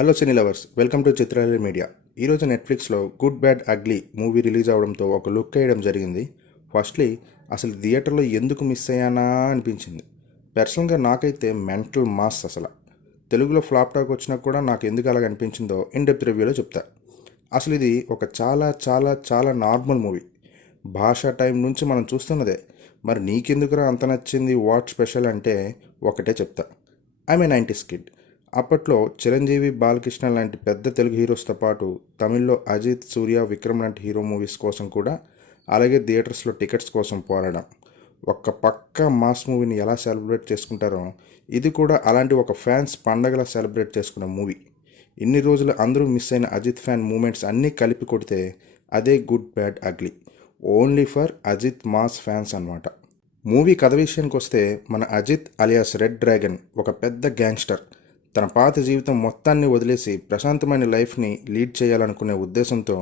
Hello cine lovers, welcome to Chitralaya media. ఈరోజు నెట్ఫ్లిక్స్లో good bad ugly movie release అవడంతో ఒక లుక్ వేయడం జరిగింది. ఫస్ట్లీ అసలు థియేటర్లో ఎందుకు మిస్ అయ్యానా అనిపించింది. పర్సనల్గా నాకైతే మెంటల్ మాస్. అసలు తెలుగులో ఫ్లాప్ టాక్ వచ్చినా కూడా నాకు ఎందుకు అలాగ అనిపించిందో ఇన్ డెప్త్ రివ్యూలో చెప్తా. అసలు ఇది ఒక చాలా చాలా చాలా నార్మల్ మూవీ. భాషా టైం నుంచి మనం చూస్తున్నదే. మరి నీకెందుకురా అంత నచ్చింది, వాట్ స్పెషల్ అంటే ఒకటే చెప్తా. I'm a 90s kid. అప్పట్లో చిరంజీవి, బాలకృష్ణ లాంటి పెద్ద తెలుగు హీరోస్తో పాటు తమిళ్లో అజిత్, సూర్య, విక్రమ్ లాంటి హీరో మూవీస్ కోసం కూడా, అలాగే థియేటర్స్లో టికెట్స్ కోసం పోరాడడం. ఒక్క పక్క మాస్ మూవీని ఎలా సెలబ్రేట్ చేసుకుంటారో ఇది కూడా అలాంటి ఒక ఫ్యాన్స్ పండగలా సెలబ్రేట్ చేసుకున్న మూవీ. ఇన్ని రోజులు అందరూ మిస్ అయిన అజిత్ ఫ్యాన్ మూమెంట్స్ అన్నీ కలిపి కొడితే అదే good bad ugly. Only for Ajith mass fans అన్నమాట. మూవీ కథ విషయానికి వస్తే, మన అజిత్ అలియాస్ రెడ్ డ్రాగన్ ఒక పెద్ద గ్యాంగ్స్టర్. తన పాత జీవితం మొత్తాన్ని వదిలేసి ప్రశాంతమైన లైఫ్ని లీడ్ చేయాలనుకునే ఉద్దేశంతో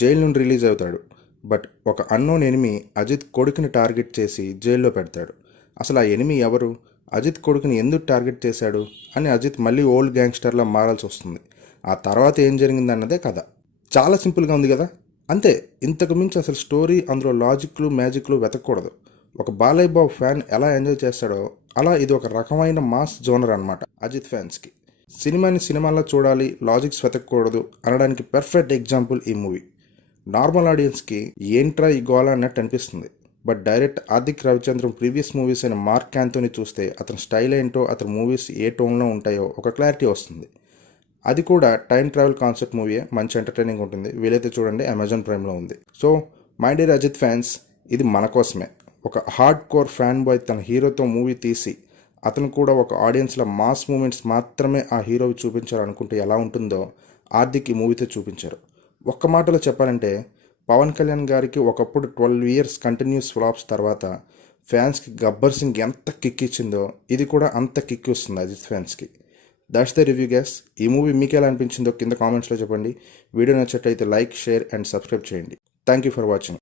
జైలు నుండి రిలీజ్ అవుతాడు. బట్ ఒక అన్నోన్ ఎనిమి అజిత్ కొడుకుని టార్గెట్ చేసి జైల్లో పెడతాడు. అసలు ఆ ఎనిమి ఎవరు, అజిత్ కొడుకుని ఎందుకు టార్గెట్ చేశాడు అని అజిత్ మళ్ళీ ఓల్డ్ గ్యాంగ్స్టర్లా మారాల్సి వస్తుంది. ఆ తర్వాత ఏం జరిగిందన్నదే కథ. చాలా సింపుల్గా ఉంది కదా, అంతే. ఇంతకు మించి అసలు స్టోరీ, అందులో లాజిక్లు మ్యాజిక్లు వెతకూడదు. ఒక బాలయ్య బాబు ఫ్యాన్ ఎలా ఎంజాయ్ చేస్తాడో అలా ఇది ఒక రకమైన మాస్ జోనర్ అనమాట అజిత్ ఫ్యాన్స్కి. సినిమాని సినిమాలో చూడాలి, లాజిక్స్ వెతకూడదు అనడానికి పర్ఫెక్ట్ ఎగ్జాంపుల్ ఈ మూవీ. నార్మల్ ఆడియన్స్కి ఏంట్రా ఈ గోళ అన్నట్టు అనిపిస్తుంది. But direct Adhik Ravichandran previous movies అయిన మార్క్ యాంథోనీ చూస్తే అతని స్టైల్ ఏంటో, అతని మూవీస్ ఏ టోన్లో ఉంటాయో ఒక క్లారిటీ వస్తుంది. అది కూడా టైం ట్రావెల్ కాన్సెప్ట్ మూవీయే, మంచి ఎంటర్టైనింగ్ ఉంటుంది. వీలైతే చూడండి, అమెజాన్ ప్రైమ్లో ఉంది. So my dear Ajith fans, ఇది మన కోసమే. ఒక హార్డ్ కోర్ ఫ్యాన్ బాయ్ తన హీరోతో మూవీ తీసి అతను కూడా ఒక ఆడియన్స్లో మాస్ మూమెంట్స్ మాత్రమే ఆ హీరోవి చూపించాలనుకుంటే ఎలా ఉంటుందో ఆర్దిక్ ఈ మూవీతో చూపించారు. ఒక్క మాటలో చెప్పాలంటే, పవన్ కళ్యాణ్ గారికి ఒకప్పుడు 12 years కంటిన్యూస్ ఫ్లాప్స్ తర్వాత ఫ్యాన్స్కి గబ్బర్ సింగ్ ఎంత కిక్ ఇచ్చిందో ఇది కూడా అంత కిక్ వస్తుంది అజిత్ ఫ్యాన్స్కి. That's the review gas. ఈ మూవీ మీకు ఎలా అనిపించిందో కింద కామెంట్స్లో చెప్పండి. వీడియో నచ్చినట్లయితే లైక్, షేర్ అండ్ సబ్స్క్రైబ్ చేయండి. Thank you for watching.